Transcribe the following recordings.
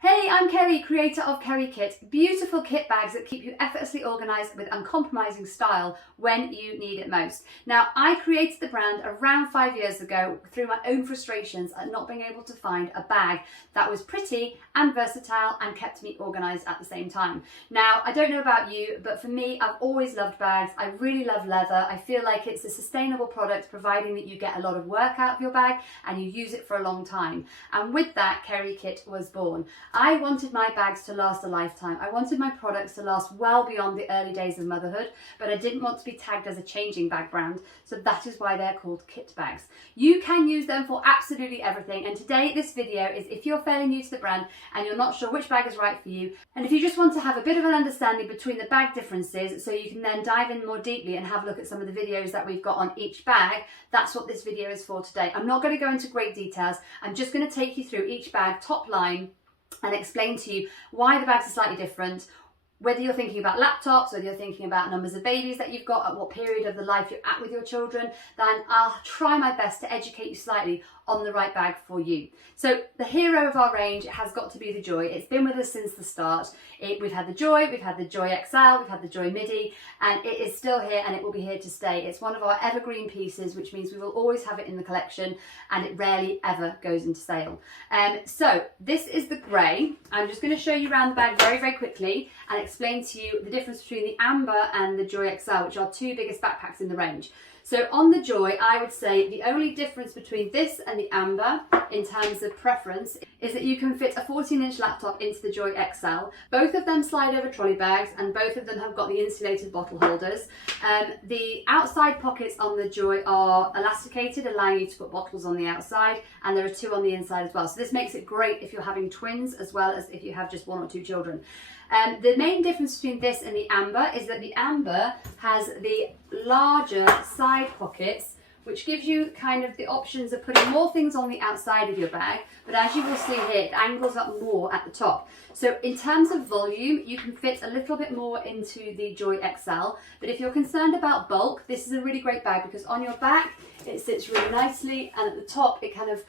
Hey, I'm Keri, creator of KeriKit, beautiful kit bags that keep you effortlessly organised with uncompromising style when you need it most. Now, I created the brand around 5 years ago through my own frustrations at not being able to find a bag that was pretty and versatile and kept me organised at the same time. Now, I don't know about you, but for me, I've always loved bags. I really love leather. I feel like it's a sustainable product, providing that you get a lot of work out of your bag and you use it for a long time. And with that, KeriKit was born. I wanted my bags to last a lifetime. I wanted my products to last well beyond the early days of motherhood, but I didn't want to be tagged as a changing bag brand, so that is why they're called kit bags. You can use them for absolutely everything, and today this video is if you're fairly new to the brand and you're not sure which bag is right for you, and if you just want to have a bit of an understanding between the bag differences so you can then dive in more deeply and have a look at some of the videos that we've got on each bag, that's what this video is for today. I'm not going to go into great details. I'm just going to take you through each bag top line and explain to you why the bags are slightly different, whether you're thinking about laptops, whether you're thinking about numbers of babies that you've got, at what period of the life you're at with your children, then I'll try my best to educate you slightly on the right bag for you. So the hero of our range has got to be the Joy. It's been with us since the start. We've had the Joy, we've had the Joy XL, we've had the Joy Midi, and it is still here and it will be here to stay. It's one of our evergreen pieces, which means we will always have it in the collection and it rarely ever goes into sale. So this is the grey. I'm just going to show you around the bag very, very quickly and explain to you the difference between the Amber and the Joy XL, which are two biggest backpacks in the range. So on the Joy, I would say the only difference between this and the Amber in terms of preference is that you can fit a 14-inch laptop into the Joy XL. Both of them slide over trolley bags and both of them have got the insulated bottle holders. The outside pockets on the Joy are elasticated, allowing you to put bottles on the outside, and there are two on the inside as well. So this makes it great if you're having twins as well as if you have just one or two children. The main difference between this and the Amber is that the Amber has the larger side pockets, which gives you kind of the options of putting more things on the outside of your bag, but as you will see here, it angles up more at the top. So in terms of volume, you can fit a little bit more into the Joy XL, but if you're concerned about bulk, this is a really great bag because on your back, it sits really nicely, and at the top, it kind of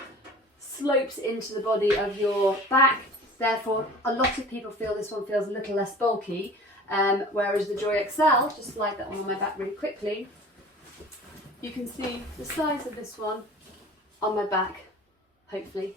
slopes into the body of your back. Therefore, a lot of people feel this one feels a little less bulky, whereas the Joy XL, just slide that one on my back really quickly, you can see the size of this one on my back, hopefully.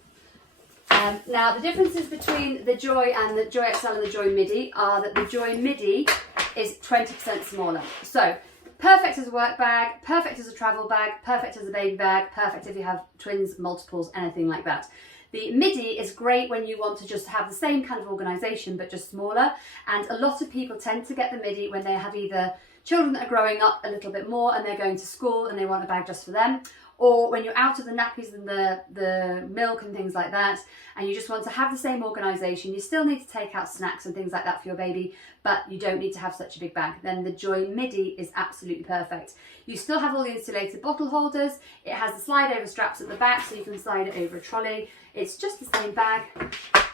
Now, the differences between the Joy and the Joy XL and the Joy Midi are that the Joy Midi is 20% smaller. So, perfect as a work bag, perfect as a travel bag, perfect as a baby bag, perfect if you have twins, multiples, anything like that. The Midi is great when you want to just have the same kind of organisation but just smaller, and a lot of people tend to get the Midi when they have either children that are growing up a little bit more and they're going to school and they want a bag just for them, or when you're out of the nappies and the milk and things like that and you just want to have the same organisation. You still need to take out snacks and things like that for your baby, but you don't need to have such a big bag. Then the Joy Midi is absolutely perfect. You still have all the insulated bottle holders. It has the slide over straps at the back so you can slide it over a trolley. It's just the same bag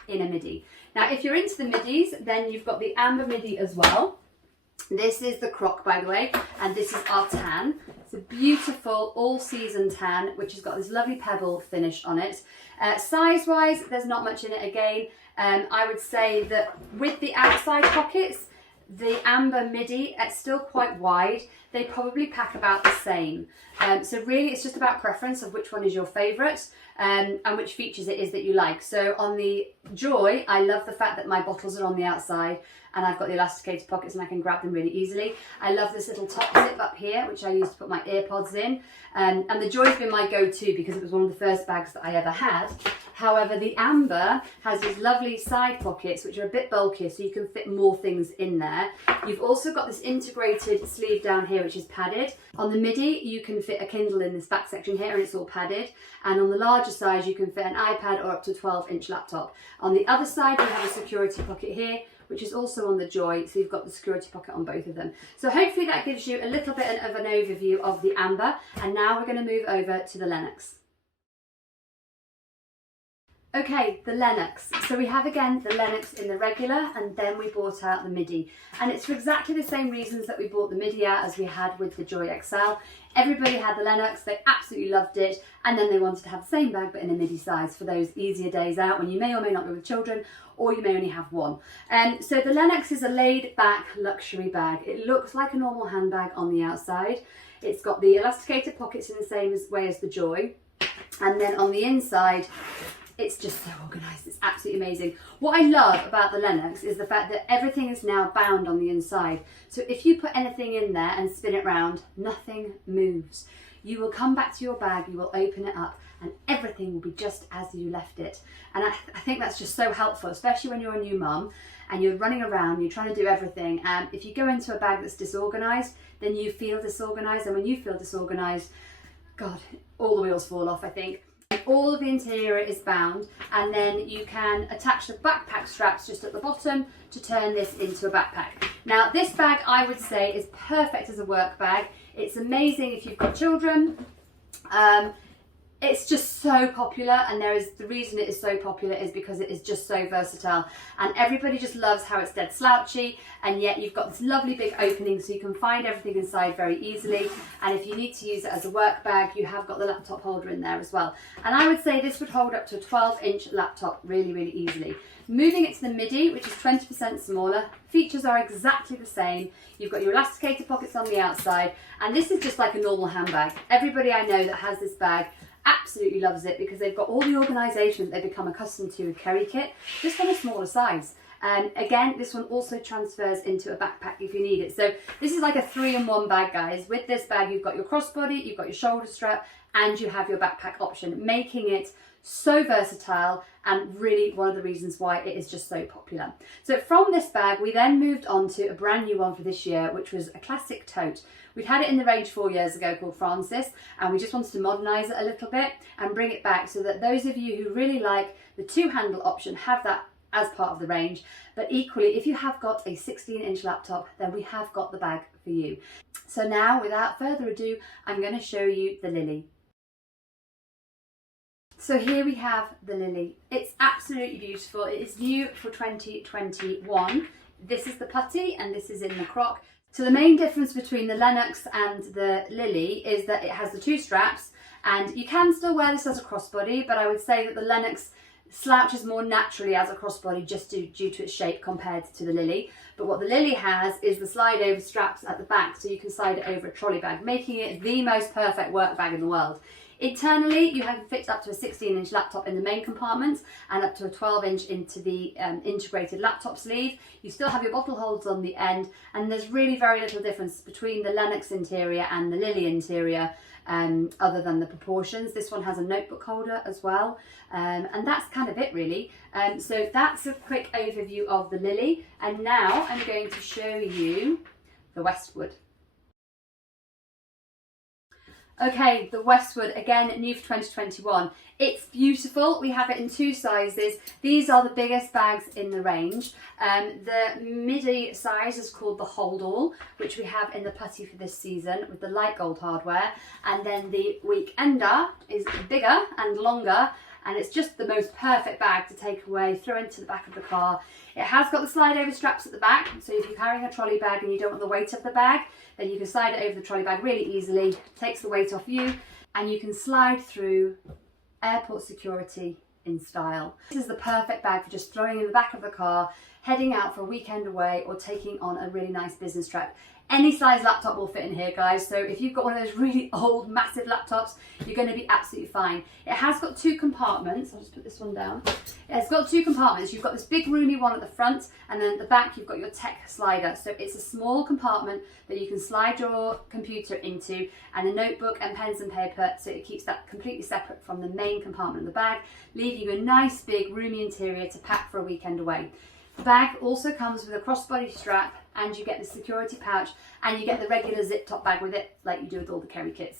in a Midi. Now if you're into the Midis, then you've got the Amber Midi as well. This is the croc, by the way, and this is our tan. It's a beautiful all-season tan, which has got this lovely pebble finish on it. Size-wise, there's not much in it again. I would say that with the outside pockets, the Amber Midi, it's still quite wide. They probably pack about the same. So really, it's just about preference of which one is your favourite and which features it is that you like. So on the Joy, I love the fact that my bottles are on the outside and I've got the elasticated pockets and I can grab them really easily. I love this little top zip up here, which I use to put my earpods in. And the Joy's been my go-to because it was one of the first bags that I ever had. However, the Amber has these lovely side pockets, which are a bit bulkier, so you can fit more things in there. You've also got this integrated sleeve down here, which is padded. On the Midi, you can fit a Kindle in this back section here, and it's all padded. And on the larger size, you can fit an iPad or up to a 12-inch laptop. On the other side, we have a security pocket here, which is also on the Joy, so you've got the security pocket on both of them. So hopefully that gives you a little bit of an overview of the Amber, and now we're going to move over to the Lennox. Okay, the Lennox. So we have again the Lennox in the regular, and then we brought out the midi. And it's for exactly the same reasons that we brought the midi out as we had with the Joy XL. Everybody had the Lennox, they absolutely loved it, and then they wanted to have the same bag but in a midi size for those easier days out when you may or may not be with children, or you may only have one. So the Lennox is a laid back luxury bag. It looks like a normal handbag on the outside. It's got the elasticated pockets in the same way as the Joy. And then on the inside, it's just so organised, it's absolutely amazing. What I love about the Lennox is the fact that everything is now bound on the inside. So if you put anything in there and spin it round, nothing moves. You will come back to your bag, you will open it up, and everything will be just as you left it. And I think that's just so helpful, especially when you're a new mum and you're running around, you're trying to do everything. And if you go into a bag that's disorganised, then you feel disorganised. And when you feel disorganised, God, all the wheels fall off, I think. All of the interior is bound, and then you can attach the backpack straps just at the bottom to turn this into a backpack. Now this bag, I would say, is perfect as a work bag. It's amazing if you've got children. It's just so popular, and the reason it is so popular is because it is just so versatile, and everybody just loves how it's dead slouchy, and yet you've got this lovely big opening so you can find everything inside very easily. And if you need to use it as a work bag, you have got the laptop holder in there as well. And I would say this would hold up to a 12-inch laptop really, really easily. Moving it to the midi, which is 20% smaller, features are exactly the same. You've got your elasticated pockets on the outside, and this is just like a normal handbag. Everybody I know that has this bag absolutely loves it because they've got all the organisation that they've become accustomed to with KeriKit, just on a smaller size. And again, this one also transfers into a backpack if you need it. So this is like a 3-in-1 bag, guys. With this bag, you've got your crossbody, you've got your shoulder strap, and you have your backpack option, making it so versatile, and really one of the reasons why it is just so popular. So from this bag, we then moved on to a brand new one for this year, which was a classic tote. We'd had it in the range 4 years ago called Francis, and we just wanted to modernise it a little bit and bring it back so that those of you who really like the 2-handle option have that as part of the range. But equally, if you have got a 16-inch laptop, then we have got the bag for you. So now, without further ado, I'm going to show you the Lily. So here we have the Lily. It's absolutely beautiful. It is new for 2021. This is the putty and this is in the croc. So the main difference between the Lennox and the Lily is that it has the 2 straps, and you can still wear this as a crossbody, but I would say that the Lennox slouches more naturally as a crossbody just due to its shape compared to the Lily. But what the Lily has is the slide over straps at the back, so you can slide it over a trolley bag, making it the most perfect work bag in the world. Internally, you have fit up to a 16-inch laptop in the main compartment and up to a 12-inch into the integrated laptop sleeve. You still have your bottle holders on the end, and there's really very little difference between the Lennox interior and the Lily interior, other than the proportions. This one has a notebook holder as well, and that's kind of it really. So that's a quick overview of the Lily, and now I'm going to show you the Westwood. Okay, the Westwood, again, new for 2021. It's beautiful. We have it in 2 sizes. These are the biggest bags in the range. The midi size is called the Hold All, which we have in the putty for this season with the light gold hardware. And then the Weekender is bigger and longer, and it's just the most perfect bag to take away, throw into the back of the car. It has got the slide over straps at the back, so if you're carrying a trolley bag and you don't want the weight of the bag, then you can slide it over the trolley bag really easily, takes the weight off you, and you can slide through airport security in style. This is the perfect bag for just throwing in the back of the car, heading out for a weekend away, or taking on a really nice business trip. Any size laptop will fit in here, guys, so if you've got one of those really old, massive laptops, you're going to be absolutely fine. It has got 2 compartments. I'll just put this one down. It's got 2 compartments. You've got this big roomy one at the front, and then at the back you've got your tech slider. So it's a small compartment that you can slide your computer into, and a notebook and pens and paper, so it keeps that completely separate from the main compartment of the bag, leaving you a nice big roomy interior to pack for a weekend away. The bag also comes with a crossbody strap, and you get the security pouch, and you get the regular zip top bag with it, like you do with all the KeriKits.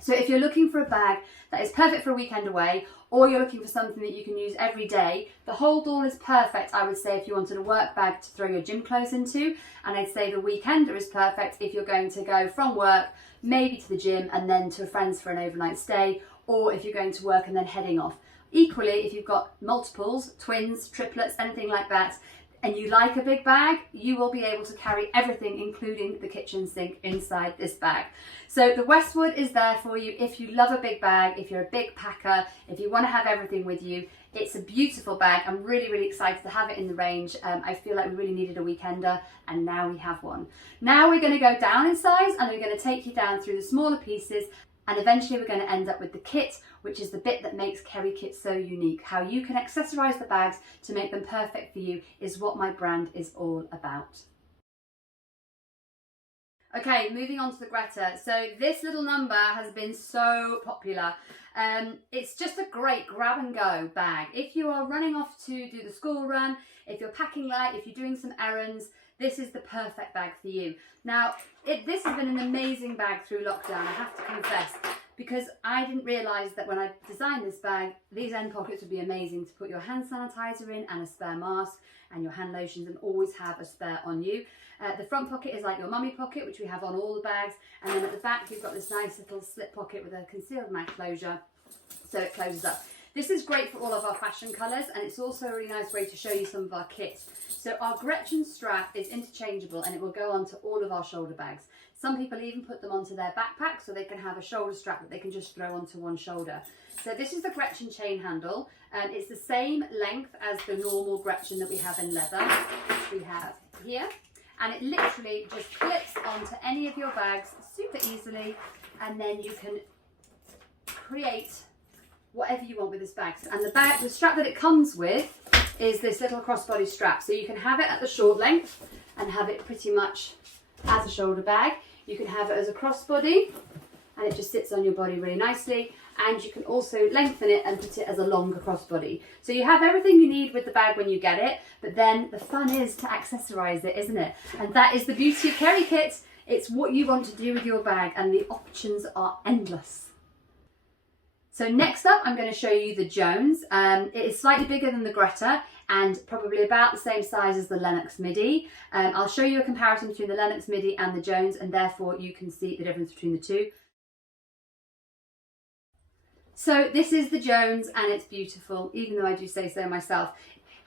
So if you're looking for a bag that is perfect for a weekend away, or you're looking for something that you can use every day, the Hold All is perfect, I would say, if you wanted a work bag to throw your gym clothes into, and I'd say the Weekender is perfect if you're going to go from work, maybe to the gym, and then to a friend's for an overnight stay, or if you're going to work and then heading off. equally, if you've got multiples, twins, triplets, anything like that, and you like a big bag, you will be able to carry everything, including the kitchen sink, inside this bag. So the Westwood is there for you if you love a big bag, if you're a big packer, if you want to have everything with you. It's a beautiful bag. I'm really, really excited to have it in the range. I feel like we really needed a weekender, and now we have one. Now we're going to go down in size, and we're going to take you down through the smaller pieces, and eventually we're going to end up with the kit, which is the bit that makes KeriKit so unique. How you can accessorize the bags to make them perfect for you is what my brand is all about. Okay, moving on to the Greta. So this little number has been so popular. It's just a great grab and go bag. If you are running off to do the school run, if you're packing light, if you're doing some errands, this is the perfect bag for you. Now, this has been an amazing bag through lockdown, I have to confess, because I didn't realise that when I designed this bag, these end pockets would be amazing to put your hand sanitizer in and a spare mask and your hand lotions, and always have a spare on you. The front pocket is like your mummy pocket, which we have on all the bags, and then at the back you've got this nice little slip pocket with a concealed mag closure, so it closes up. This is great for all of our fashion colours, and it's also a really nice way to show you some of our kits. So our Gretchen strap is interchangeable, and it will go onto all of our shoulder bags. Some people even put them onto their backpack so they can have a shoulder strap that they can just throw onto one shoulder. So this is the Gretchen chain handle, and it's the same length as the normal Gretchen that we have in leather, which we have here. And it literally just clips onto any of your bags super easily, and then you can create whatever you want with this bag. And the strap that it comes with is this little crossbody strap. So you can have it at the short length and have it pretty much as a shoulder bag. You can have it as a crossbody, and it just sits on your body really nicely. And you can also lengthen it and put it as a longer crossbody. So you have everything you need with the bag when you get it, but then the fun is to accessorize it, isn't it? And that is the beauty of KeriKit. It's what you want to do with your bag, and the options are endless. So next up, I'm going to show you the Jones. It is slightly bigger than the Greta, and probably about the same size as the Lennox Midi. I'll show you a comparison between the Lennox Midi and the Jones, and therefore you can see the difference between the two. So this is the Jones, and it's beautiful, even though I do say so myself.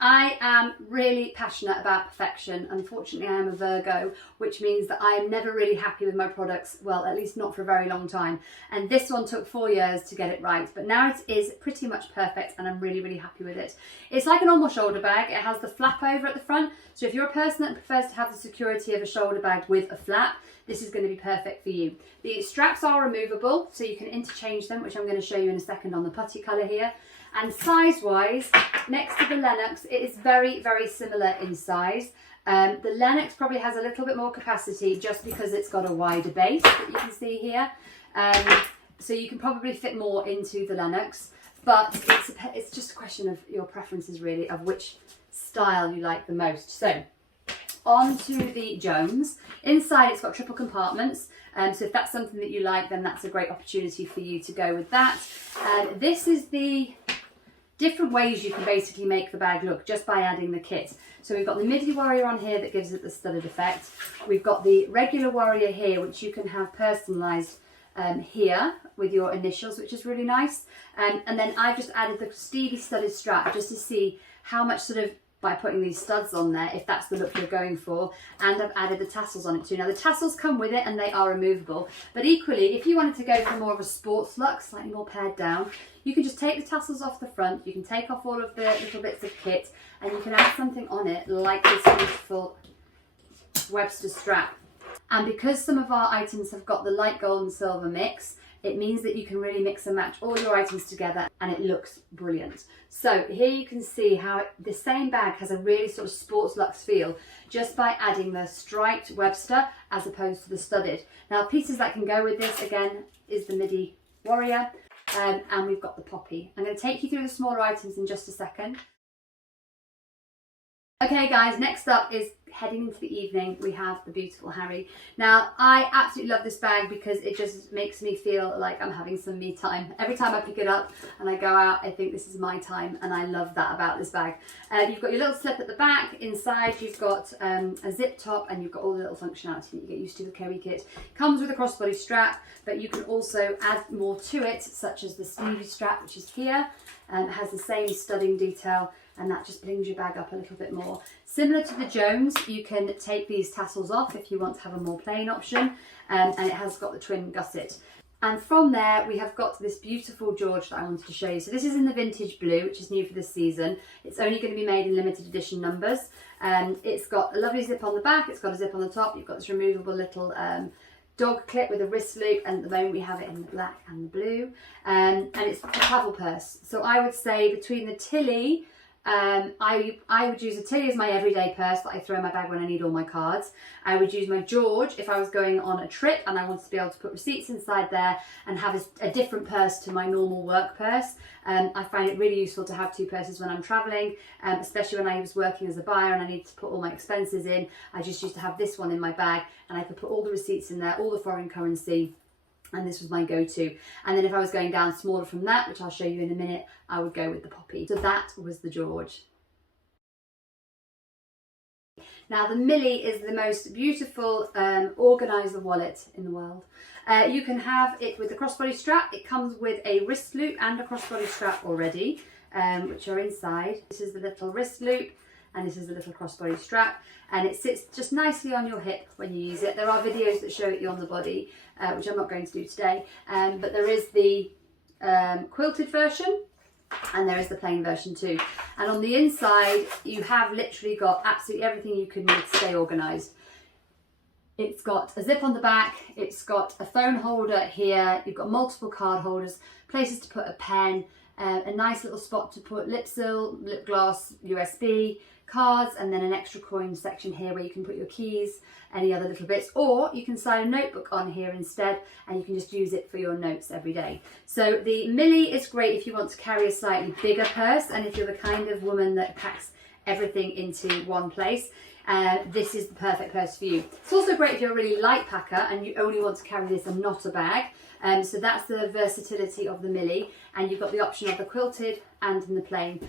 I am really passionate about perfection. Unfortunately, I am a Virgo, which means that I am never really happy with my products, well, at least not for a very long time. And this one took 4 years to get it right, but now it is pretty much perfect, and I'm really, really happy with it. It's like a normal shoulder bag. It has the flap over at the front, so if you're a person that prefers to have the security of a shoulder bag with a flap, this is going to be perfect for you. The straps are removable, so you can interchange them, which I'm going to show you in a second on the putty colour here. And size-wise, next to the Lennox, it is very, very similar in size. The Lennox probably has a little bit more capacity just because it's got a wider base that you can see here. So you can probably fit more into the Lennox, but it's just a question of your preferences really, of which style you like the most. So on to the Jones. Inside it's got triple compartments, so if that's something that you like, then that's a great opportunity for you to go with that. This is the different ways you can basically make the bag look just by adding the kit. So we've got the Midi Warrior on here that gives it the studded effect. We've got the regular Warrior here, which you can have personalised here with your initials, which is really nice. And then I've just added the Stevie studded strap just to see how much sort of, by putting these studs on there, if that's the look you're going for. And I've added the tassels on it too. Now the tassels come with it and they are removable, but equally if you wanted to go for more of a sports look, slightly more pared down, you can just take the tassels off the front, you can take off all of the little bits of kit, and you can add something on it like this beautiful Webster strap. And because some of our items have got the light gold and silver mix, it means that you can really mix and match all your items together, and it looks brilliant. So here you can see how the same bag has a really sort of sports luxe feel just by adding the striped Webster as opposed to the studded. Now pieces that can go with this again is the Midi Warrior, and we've got the Poppy. I'm going to take you through the smaller items in just a second. Okay guys, next up is heading into the evening, we have the beautiful Harry. Now, I absolutely love this bag because it just makes me feel like I'm having some me time. Every time I pick it up and I go out, I think this is my time, and I love that about this bag. You've got your little slip at the back. Inside, you've got a zip top, and you've got all the little functionality that you get used to with KeriKit. Comes with a crossbody strap, but you can also add more to it, such as the sleeve strap, which is here. It has the same studding detail, and that just brings your bag up a little bit more. Similar to the Jones, you can take these tassels off if you want to have a more plain option, and it has got the twin gusset. And from there, we have got this beautiful George that I wanted to show you. So this is in the vintage blue, which is new for this season. It's only going to be made in limited edition numbers. It's got a lovely zip on the back, it's got a zip on the top, you've got this removable little dog clip with a wrist loop, and at the moment we have it in the black and the blue, and it's a travel purse. So I would say between the Tilly, I would use a Tilly as my everyday purse that I throw in my bag when I need all my cards. I would use my George if I was going on a trip and I wanted to be able to put receipts inside there and have a different purse to my normal work purse. I find it really useful to have two purses when I'm travelling, especially when I was working as a buyer and I need to put all my expenses in. I just used to have this one in my bag, and I could put all the receipts in there, all the foreign currency, and this was my go-to. And then if I was going down smaller from that, which I'll show you in a minute, I would go with the Poppy. So that was the George. Now the Millie is the most beautiful organiser wallet in the world. You can have it with the crossbody strap. It comes with a wrist loop and a crossbody strap already, which are inside. This is the little wrist loop, and this is the little crossbody strap, and it sits just nicely on your hip when you use it. There are videos that show you on the body, which I'm not going to do today, but there is the quilted version, and there is the plain version too. And on the inside, you have literally got absolutely everything you can need to stay organised. It's got a zip on the back, it's got a phone holder here, you've got multiple card holders, places to put a pen, a nice little spot to put lip seal, lip gloss, USB, cards, and then an extra coin section here where you can put your keys, any other little bits, or you can slide a notebook on here instead, and you can just use it for your notes every day. So the Millie is great if you want to carry a slightly bigger purse, and if you're the kind of woman that packs everything into one place. This is the perfect purse for you. It's also great if you're a really light packer and you only want to carry this and not a bag. So that's the versatility of the Millie, and you've got the option of the quilted and in the plain.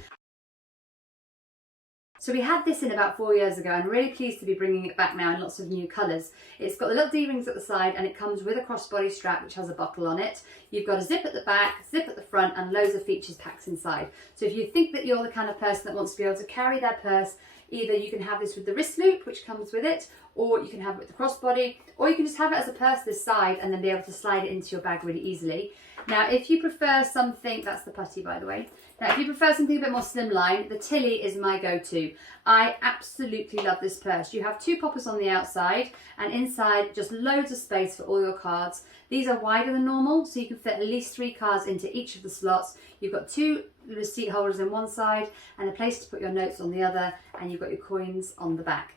So we had this in about 4 years ago, and I'm really pleased to be bringing it back now in lots of new colours. It's got the little D-rings at the side, and it comes with a crossbody strap which has a buckle on it. You've got a zip at the back, zip at the front, and loads of features packed inside. So if you think that you're the kind of person that wants to be able to carry their purse, either you can have this with the wrist loop, which comes with it, or you can have it with the crossbody, or you can just have it as a purse this side and then be able to slide it into your bag really easily. Now, if you prefer something, that's the putty by the way. Now, if you prefer something a bit more slimline, the Tilly is my go-to. I absolutely love this purse. You have two poppers on the outside, and inside just loads of space for all your cards. These are wider than normal, so you can fit at least 3 cards into each of the slots. You've got 2 receipt holders on one side and a place to put your notes on the other, and you've got your coins on the back.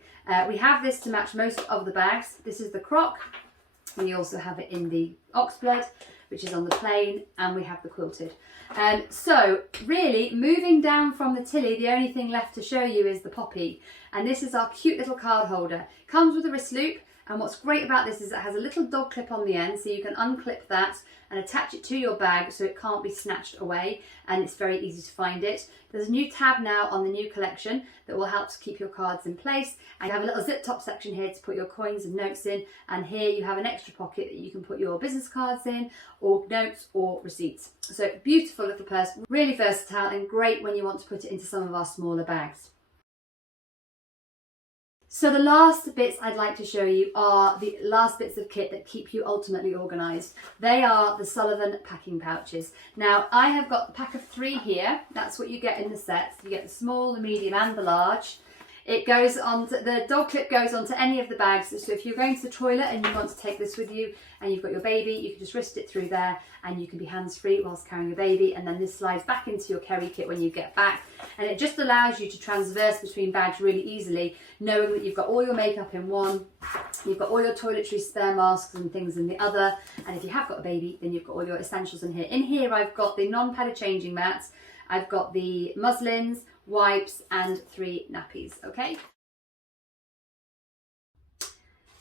We have this to match most of the bags. This is the croc, and you also have it in the oxblood, which is on the plain, and we have the quilted. So really, moving down from the Tilly, the only thing left to show you is the Poppy, and this is our cute little card holder. Comes with a wrist loop, and what's great about this is it has a little dog clip on the end, so you can unclip that and attach it to your bag so it can't be snatched away, and it's very easy to find it. There's a new tab now on the new collection that will help to keep your cards in place, and you have a little zip top section here to put your coins and notes in, and here you have an extra pocket that you can put your business cards in, or notes or receipts. So beautiful little purse, really versatile and great when you want to put it into some of our smaller bags. So the last bits I'd like to show you are the last bits of kit that keep you ultimately organised. They are the Sullivan packing pouches. Now, I have got the pack of 3 here. That's what you get in the set. You get the small, the medium and the large. It goes on to, the dog clip goes onto any of the bags, so if you're going to the toilet and you want to take this with you and you've got your baby, you can just wrist it through there and you can be hands-free whilst carrying your baby, and then this slides back into your KeriKit when you get back, and it just allows you to transverse between bags really easily, knowing that you've got all your makeup in one, you've got all your toiletry spare masks and things in the other, and if you have got a baby, then you've got all your essentials in here. In here I've got the non-padded changing mats, I've got the muslins, wipes and 3 nappies, okay?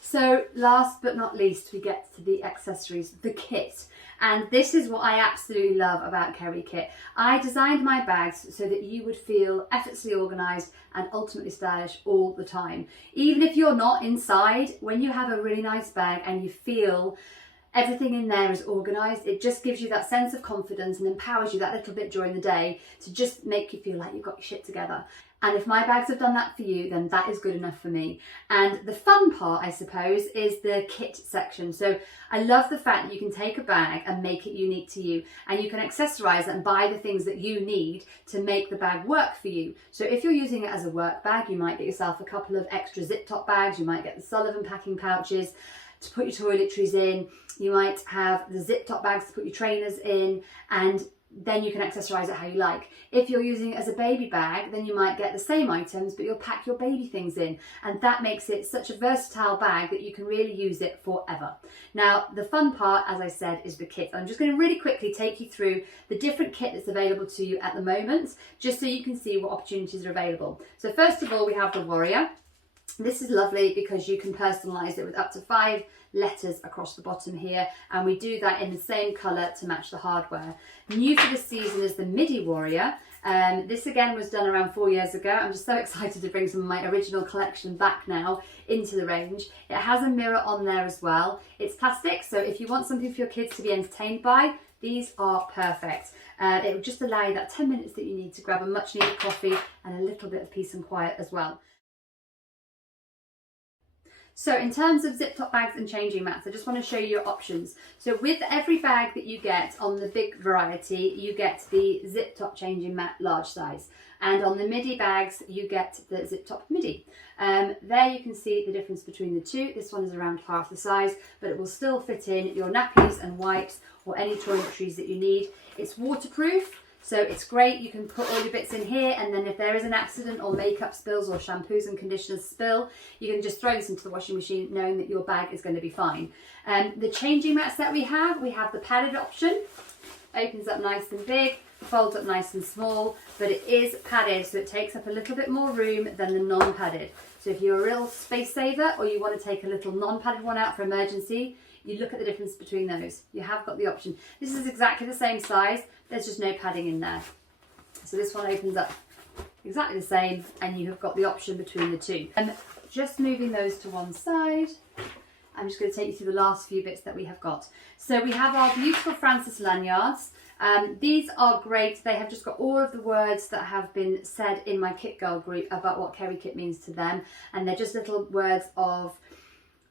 So last but not least, we get to the accessories, the kit. And this is what I absolutely love about KeriKit. I designed my bags so that you would feel effortlessly organised and ultimately stylish all the time. Even if you're not inside, when you have a really nice bag and you feel everything in there is organised, it just gives you that sense of confidence and empowers you that little bit during the day to just make you feel like you've got your shit together. And if my bags have done that for you, then that is good enough for me. And the fun part, I suppose, is the kit section. So I love the fact that you can take a bag and make it unique to you, and you can accessorise it and buy the things that you need to make the bag work for you. So if you're using it as a work bag, you might get yourself a couple of extra zip top bags, you might get the Sullivan packing pouches to put your toiletries in, you might have the zip top bags to put your trainers in, and then you can accessorise it how you like. If you're using it as a baby bag, then you might get the same items, but you'll pack your baby things in. And that makes it such a versatile bag that you can really use it forever. Now, the fun part, as I said, is the kit. I'm just going to really quickly take you through the different kit that's available to you at the moment, just so you can see what opportunities are available. So first of all, we have the Warrior. This is lovely because you can personalise it with up to 5 letters across the bottom here, and we do that in the same colour to match the hardware. New for this season is the Midi Warrior. This again was done around 4 years ago. I'm just so excited to bring some of my original collection back now into the range. It has a mirror on there as well. It's plastic, so if you want something for your kids to be entertained by, these are perfect. It will just allow you that 10 minutes that you need to grab a much needed coffee and a little bit of peace and quiet as well. So in terms of zip top bags and changing mats, I just want to show you your options. So with every bag that you get on the big variety, you get the zip top changing mat large size. And on the midi bags, you get the zip top midi. There you can see the difference between the two. This one is around half the size, but it will still fit in your nappies and wipes or any toiletries that you need. It's waterproof. So it's great, you can put all your bits in here, and then if there is an accident or makeup spills or shampoos and conditioners spill, you can just throw this into the washing machine knowing that your bag is going to be fine. The changing mats that we have the padded option. Opens up nice and big, folds up nice and small, but it is padded, so it takes up a little bit more room than the non-padded. So if you're a real space saver or you want to take a little non-padded one out for emergency, you look at the difference between those. You have got the option. This is exactly the same size, there's just no padding in there. So this one opens up exactly the same, and you have got the option between the two. And just moving those to one side, I'm just going to take you through the last few bits that we have got. So we have our beautiful Francis lanyards. These are great. They have just got all of the words that have been said in my Kit Girl group about what KeriKit means to them, and they're just little words of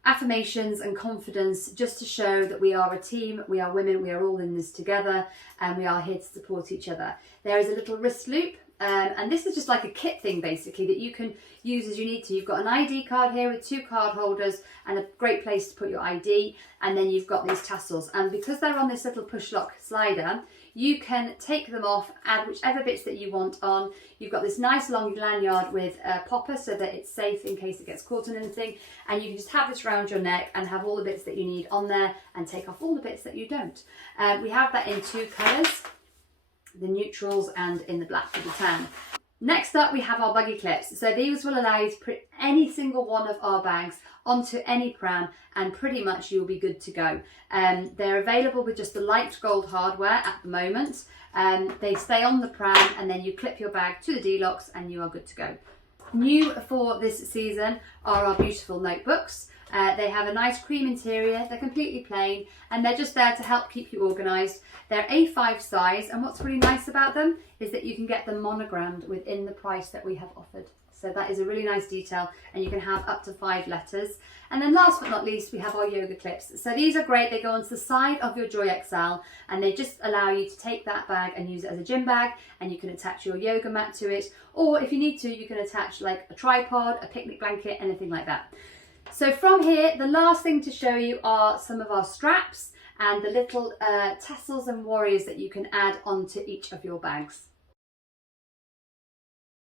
affirmations and confidence, just to show that we are a team, we are women, we are all in this together, and we are here to support each other. There is a little wrist loop, and this is just like a kit thing basically that you can use as you need to. You've got an ID card here with 2 card holders and a great place to put your ID, and then you've got these tassels, and because they're on this little push lock slider, you can take them off, add whichever bits that you want on. You've got this nice long lanyard with a popper so that it's safe in case it gets caught in anything, and you can just have this around your neck and have all the bits that you need on there and take off all the bits that you don't. We have that in 2 colours, the neutrals and in the black with the tan. Next up, we have our buggy clips. So these will allow you to put any single one of our bags onto any pram, and pretty much you'll be good to go. They're available with just the light gold hardware at the moment. They stay on the pram, and then you clip your bag to the D-locks and you are good to go. New for this season are our beautiful notebooks. They have a nice cream interior, they're completely plain, and they're just there to help keep you organised. They're A5 size, and what's really nice about them is that you can get them monogrammed within the price that we have offered. So that is a really nice detail, and you can have up to 5 letters. And then last but not least, we have our yoga clips. So these are great, they go onto the side of your Joy XL, and they just allow you to take that bag and use it as a gym bag, and you can attach your yoga mat to it, or if you need to, you can attach like a tripod, a picnic blanket, anything like that. So from here, the last thing to show you are some of our straps and the little tassels and warriors that you can add onto each of your bags.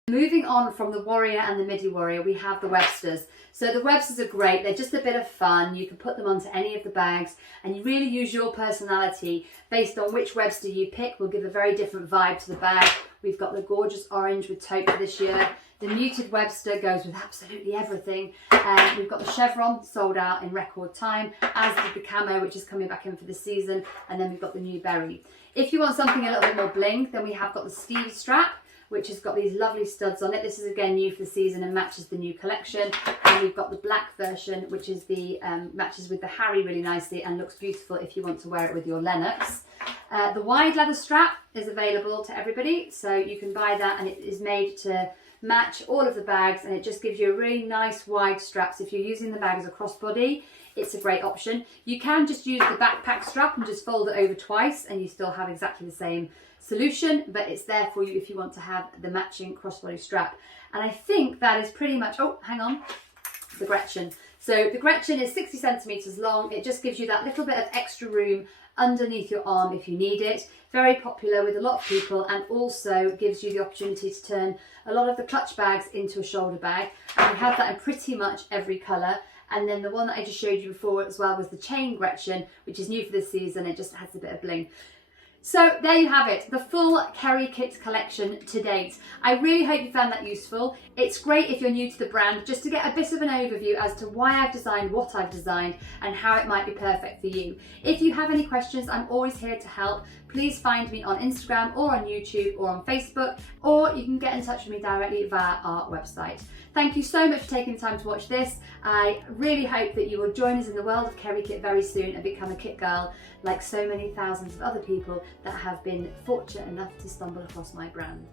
Moving on from the Warrior and the Midi Warrior, we have the Websters. So the Websters are great. They're just a bit of fun. You can put them onto any of the bags and you really use your personality based on which Webster you pick will give a very different vibe to the bag. We've got the gorgeous orange with taupe for this year. The muted Webster goes with absolutely everything. We've got the chevron, sold out in record time, as did the camo, which is coming back in for the season. And then we've got the new berry. If you want something a little bit more bling, then we have got the Steve strap, which has got these lovely studs on it. This is again new for the season and matches the new collection. And we've got the black version, which is the matches with the Harry really nicely and looks beautiful if you want to wear it with your Lennox. The wide leather strap is available to everybody, so you can buy that, and it is made to match all of the bags, and it just gives you a really nice wide strap. So if you're using the bag as a crossbody, it's a great option. You can just use the backpack strap and just fold it over twice and you still have exactly the same solution, but it's there for you if you want to have the matching crossbody strap. And I think that is pretty much, oh, hang on, the Gretchen. So the Gretchen is 60 centimeters long. It just gives you that little bit of extra room underneath your arm if you need it. Very popular with a lot of people, and also gives you the opportunity to turn a lot of the clutch bags into a shoulder bag. And we have that in pretty much every colour. And then the one that I just showed you before as well was the chain Gretchen, which is new for this season. It just has a bit of bling. So there you have it, the full KeriKit collection to date. I really hope you found that useful. It's great if you're new to the brand, just to get a bit of an overview as to why I've designed what I've designed and how it might be perfect for you. If you have any questions, I'm always here to help. Please find me on Instagram or on YouTube or on Facebook, or you can get in touch with me directly via our website. Thank you so much for taking the time to watch this. I really hope that you will join us in the world of KeriKit very soon and become a kit girl like so many thousands of other people that have been fortunate enough to stumble across my brand.